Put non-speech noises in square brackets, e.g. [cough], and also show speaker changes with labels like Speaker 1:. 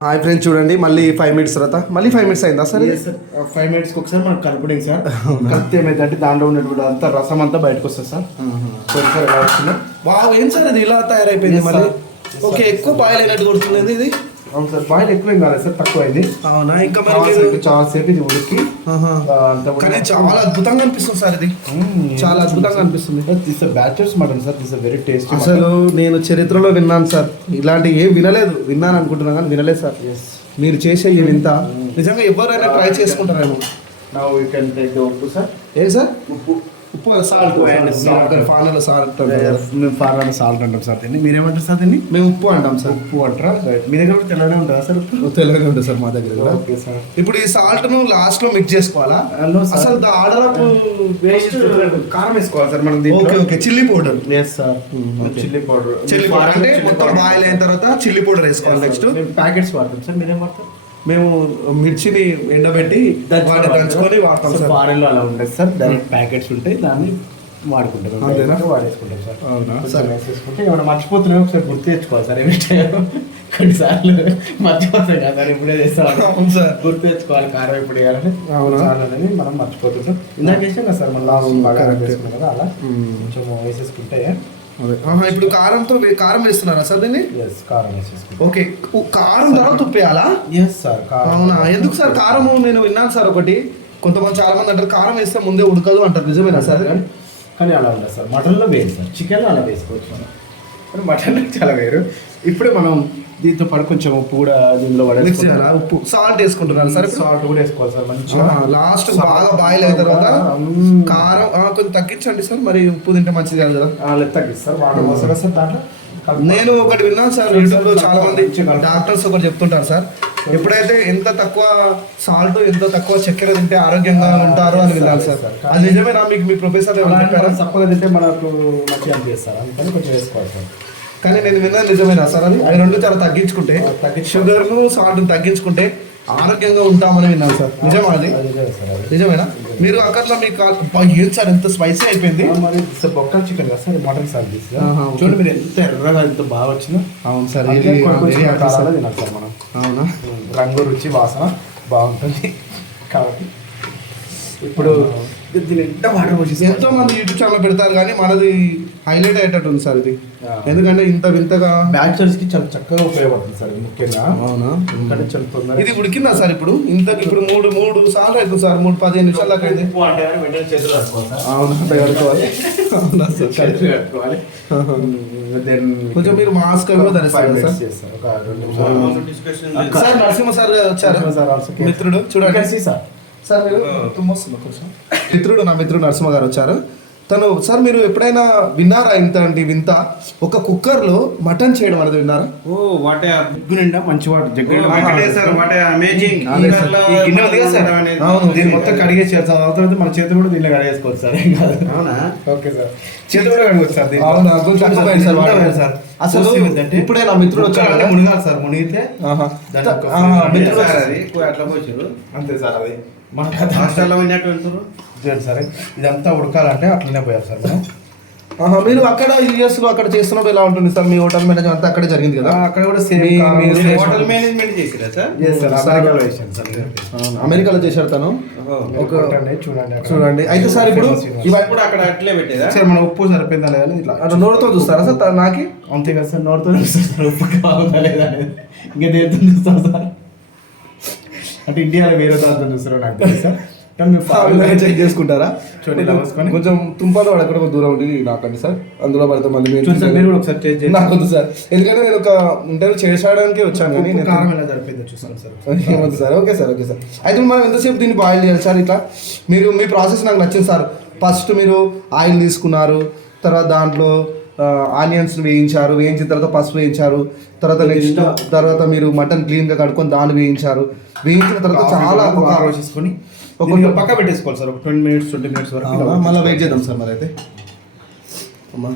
Speaker 1: Hi friends చూడండి. మళ్ళీ five minutes తర్వాత. మళ్ళీ ఫైవ్ మినిట్స్ అయిందా సార్?
Speaker 2: ఫైవ్ మినిట్స్కి ఒకసారి మనకు కలపడం సార్. [laughs] కలిపితే ఏమైందంటే దాంట్లో ఉన్నటువంటి అంతా రసం అంతా బయటకు వస్తుంది సార్. సార్ ఎలా వచ్చిందో.
Speaker 1: వావ్ ఏం సార్ ఇది ఇలా తయారైపోయింది మళ్ళీ. ఓకే ఎక్కువ బాయిల్ అయినట్టు కొడుతుంది ఇది?
Speaker 2: అవును సార్ బాయిల్ ఎక్కువ కాలేదు సార్ తక్కువ అయింది
Speaker 1: అవునా? ఇంకా మరి మీరు-
Speaker 2: చాలాసేపు ఇది ఉడికి
Speaker 1: కానీ చాలా అద్భుతంగా అనిపిస్తుంది సార్ ఇది. చాలా అద్భుతంగా అనిపిస్తుంది.
Speaker 2: This bachelors mutton sir this very taste
Speaker 1: అసలు నేను చరిత్రలో విన్నాను సార్. ఇలాంటి ఏం వినలేదు. విన్నాను అనుకుంటున్నాను కానీ వినలేదు సార్. మీరు చేసే ఈ వింత. నిజంగా ఎవరైనా try చేసుకుంటారేమో.
Speaker 2: Now you can take the ఉప్పు సార్
Speaker 1: ఏ సార్
Speaker 2: ఉప్పు.
Speaker 1: సాల్ట్. ఫానల్ సాల్ట్
Speaker 2: మేము ఫార్మల్ సాల్ట్ అంటాం సార్ దీన్ని. మీరేమంటారు సార్ దీన్ని?
Speaker 1: మేము ఉప్పు అంటాం సార్.
Speaker 2: ఉప్పు అంటారా. మీ దగ్గర కూడా తెల్లనే ఉంటుందా సార్
Speaker 1: తెల్లగా ఉంటుంది సార్ మా దగ్గర కూడా.
Speaker 2: ఓకే సార్
Speaker 1: ఇప్పుడు ఈ సాల్ట్ను లాస్ట్లో మిక్స్ చేసుకోవాలా?
Speaker 2: Sir.
Speaker 1: అసలు ద ఆర్డర్ ఆఫ్
Speaker 2: కారం వేసుకోవాలి సార్ మనం
Speaker 1: okay okay chilli powder
Speaker 2: yes sir chilli powder
Speaker 1: chilli powder అంటే మొత్తం బాయిల్ అయిన తర్వాత చిల్లీ పౌడర్ వేసుకోవాలి నెక్స్ట్
Speaker 2: ప్యాకెట్స్ వాడతాం సార్. మీరేం వాడతారు?
Speaker 1: మేము మిర్చిని ఎండబెట్టి వాటిని దంచుకొని వాడతాం సార్.
Speaker 2: ఫారెన్లో అలా ఉండదు సార్ డైరెక్ట్ ప్యాకెట్స్ ఉంటాయి దాన్ని వాడుకుంటాం.
Speaker 1: అంతేనా?
Speaker 2: వాడేసుకుంటాం సార్.
Speaker 1: అవునా? సరే.
Speaker 2: వేసేసుకుంటే ఏమైనా మర్చిపోతున్నాయి ఒకసారి గుర్తు తెచ్చుకోవాలి సార్. ఏమి కొన్నిసార్లు మర్చిపోతాం కదా సార్ ఇప్పుడే చేస్తాం
Speaker 1: అవును సార్.
Speaker 2: గుర్తు తెచ్చుకోవాలి కారం ఇప్పుడు వేయాలని.
Speaker 1: అవునా?
Speaker 2: అనేది మనం మర్చిపోతుంటాం. ఇందాక వేసాం కదా సార్ లాస్ట్
Speaker 1: అవును,
Speaker 2: బాగా కదా అలా. కొంచెం వేసేసుకుంటే
Speaker 1: అదే. ఇప్పుడు కారంతో కారం వేస్తున్నారా సార్ దీన్ని?
Speaker 2: ఎస్ కారం వేసేసుకుంటాం.
Speaker 1: ఓకే కారం తర్వాత ఉప్పేయాలా
Speaker 2: ఎస్ సార్ కారం
Speaker 1: అవునా? ఎందుకు సార్ కారము? నేను విన్నాను సార్ ఒకటి. కొంతమంది చాలా మంది అంటారు కారం వేస్తే ముందే ఉడకదు అంటారు. నిజమేనా సార్?
Speaker 2: కానీ అలా ఉండదు సార్. మటన్లో వేరు సార్. చికెన్లో అలా వేసుకోవచ్చు మనం. కానీ మటన్లో చాలా వేరు ఇప్పుడే మనం దీంతో పాటు కొంచెం ఉప్పు కూడా దీనిలో
Speaker 1: మిక్స్ చేయాలా ఉప్పు సాల్ట్ వేసుకుంటున్నారు సార్?
Speaker 2: సాల్ట్ కూడా వేసుకోవాలి సార్ మంచిగా.
Speaker 1: లాస్ట్ బాగా బాయిల్ అయిన తర్వాత. కారం కొంచెం తగ్గించండి సార్ మరి ఉప్పు తింటే మంచిది కాదు. కదా
Speaker 2: తగ్గిస్తారు వాటర్ పోస్తారు సార్ దాంట్లో?
Speaker 1: నేను ఒకటి విన్నాను సార్ యూట్యూబ్లో చాలా మంది డాక్టర్స్ ఒకటి చెప్తుంటారు సార్ ఎప్పుడైతే ఎంత తక్కువ సాల్ట్ ఎంత తక్కువ చక్కెర తింటే ఆరోగ్యంగా ఉంటారు అని విన్నాను సార్. అది నిజమేనా? మీకు మీ ప్రొఫెసర్ చెప్పారా?
Speaker 2: తప్పగా తింటే మనకు మంచిగా అనిపిస్తారు అందుకని కొంచెం వేసుకోవాలి సార్.
Speaker 1: కానీ నేను విన్నది నిజమేనా సార్ అది అవి రెండు చాలా తగ్గించుకుంటే
Speaker 2: ఆ, తగ్గించు-
Speaker 1: షుగర్ను సాల్ట్ తగ్గించుకుంటే ఆరోగ్యంగా ఉంటామని విన్నాను సార్. నిజమా అది. నిజమేనా? మీరు అక్కట్లో మీకు ఏం సార్ ఎంత స్పైసీ అయిపోయింది?
Speaker 2: మరి బొక్కల చికెన్ కదా సార్ మటన్ సార్. చూడండి మీరు ఎంత ఎర్రగా ఎంత బాగా వచ్చిందో.
Speaker 1: అవును సార్.
Speaker 2: తినాలి సార్ మనం.
Speaker 1: అవునా?
Speaker 2: రంగు రుచి వాసన బాగుంటుంది. [laughs] కాబట్టి. ఇప్పుడు దీని ఎంత వాటర్ పోసి
Speaker 1: ఎంతో మంది యూట్యూబ్ ఛానల్ పెడతారు కానీ మనది హైలైట్ అయ్యేటట్టు ఉంది సార్ ఇది. ఎందుకంటే ఇంత వింతగా
Speaker 2: బ్యాచులర్స్కి చాలా చక్కగా ఉపయోగపడుతుంది సార్ ఇది ముఖ్యంగా.
Speaker 1: అవునా?
Speaker 2: ఎందుకంటే చాలా తొందరగా
Speaker 1: ఇది ఉడికిందా సార్ ఇప్పుడు? ఇంతకు ఇప్పుడు మూడు మూడు సార్లు అవుతుంది సార్ మూడు పదిహేను నిమిషాలు దాకా అయింది. అవునా? కట్టుకోవాలి అవునా సార్?
Speaker 2: కట్టుకోవాలి దెన్
Speaker 1: కొంచెం మీరు మాస్క్ కూడా ధరిస్తారు సార్?
Speaker 2: ఒక రెండు
Speaker 1: సార్ నరసింహ సార్ వచ్చారు. మిత్రుడు చూడండి.
Speaker 2: సార్
Speaker 1: సార్ మిత్రుడు నా మిత్రుడు నరసింహ గారు వచ్చారు. తను సార్ మీరు ఎప్పుడైనా విన్నారా ఇంత అండి వింత? ఒక కుక్కర్లో మటన్ చేయడం అనేది విన్నారా?
Speaker 3: ఓ వాట్
Speaker 2: నిండా మంచి వాటర్ అవును దీన్ని మొత్తం కడిగేసారు సార్ తర్వాత మన చేతులు కూడా దీనిలో కడిగేసుకోవచ్చు సార్. Okay sir. చేతులు కూడా కడుగుతుంది సార్.
Speaker 1: అవునా? Sir water.
Speaker 2: సార్.
Speaker 1: అసలు
Speaker 2: చూసి ఏంటంటే
Speaker 1: ఇప్పుడే నా మిత్రుడు వచ్చాడు
Speaker 2: అంటే మునిగాలి సార్ మునిగితే
Speaker 1: మిత్రుడు
Speaker 3: అట్లా పోచారు
Speaker 2: అంతే సార్ అది. మన
Speaker 3: హాస్టల్లో ఉన్నట్టు
Speaker 2: చూడండి సార్. ఇదంతా ఉడకాలంటే అట్లనే పోయాలి సార్ మనం.
Speaker 1: ఆహా, మీరు అక్కడ యుఎస్లో అక్కడ చేస్తున్నప్పుడు ఎలా ఉంటుంది సార్? మీ హోటల్ మేనేజర్ అంతా అక్కడే జరిగింది కదా?
Speaker 2: అక్కడ కూడా సేమ్
Speaker 1: మీ- మీ-
Speaker 3: మీరు హోటల్ మేనేజ్మెంట్ చేసిరా సార్?
Speaker 2: సార్ అమెరికాలో వేసాను సార్.
Speaker 1: అవును, అమెరికాలో చేశాడు తను.
Speaker 2: ఒక చూడండి అక్కడ.
Speaker 1: చూడండి. అయితే సార్ ఇప్పుడు ఇవి
Speaker 3: ఇప్పుడు అక్కడ అట్లే పెట్టేదా?
Speaker 2: సార్ మన ఉప్పు సరిపోయిందా లేదా అని ఇట్లా
Speaker 1: అట్లా నోరుతో చూస్తారా సార్? తా- నాకి?
Speaker 2: అంతే కదా సార్ నోరుతో చూస్తారు సార్ ఉప్పు బాగుందా లేదా అనేది. ఇంకా చూస్తాం సార్? అంటే ఇండియాలో వేరే దాంతో చూస్తారో నాకు
Speaker 1: ఫార్ములా చెక్ చేసుకుంటారా?
Speaker 2: చూడండి.
Speaker 1: కొంచెం తుంపాలు అక్కడ దూరం ఉండి నాకండి సార్. అందులో పడితే మళ్ళీ మీరు
Speaker 2: ఒకసారి టేస్ట్ చేయండి
Speaker 1: నాకు వద్దు సార్. ఎందుకంటే నేను ఒక ఇంటర్వ్యూ చేసాడానికి వచ్చాను కానీ నేను
Speaker 2: కారం ఎలా సరిపోయిందో చూస్తాను sir.
Speaker 1: Sir. Okay sir okay sir. అయితే మనం ఎంతసేపు దీన్ని బాయిల్ చేయాలి సార్ ఇట్లా? మీరు మీ ప్రాసెస్ నాకు నచ్చింది సార్. ఫస్ట్ మీరు ఆయిల్ తీసుకున్నారు తర్వాత దాంట్లో ఆనియన్స్ వేయించారు వేయించిన తర్వాత పసుపు వేయించారు తర్వాత నెక్స్ట్ తర్వాత మీరు మటన్ క్లీన్గా కడుక్కొని దాన్ని వేయించారు. వేయించిన తర్వాత చాలా ఒక
Speaker 2: చేసుకొని
Speaker 1: ఒక-
Speaker 2: పక్క పెట్టేసుకోవాలి సార్ ఒక ట్వంటీ మినిట్స్ ట్వంటీ మినిట్స్ వరకు
Speaker 1: మళ్ళీ వెయిట్ చేద్దాం సార్. మరి అయితే అమ్మా.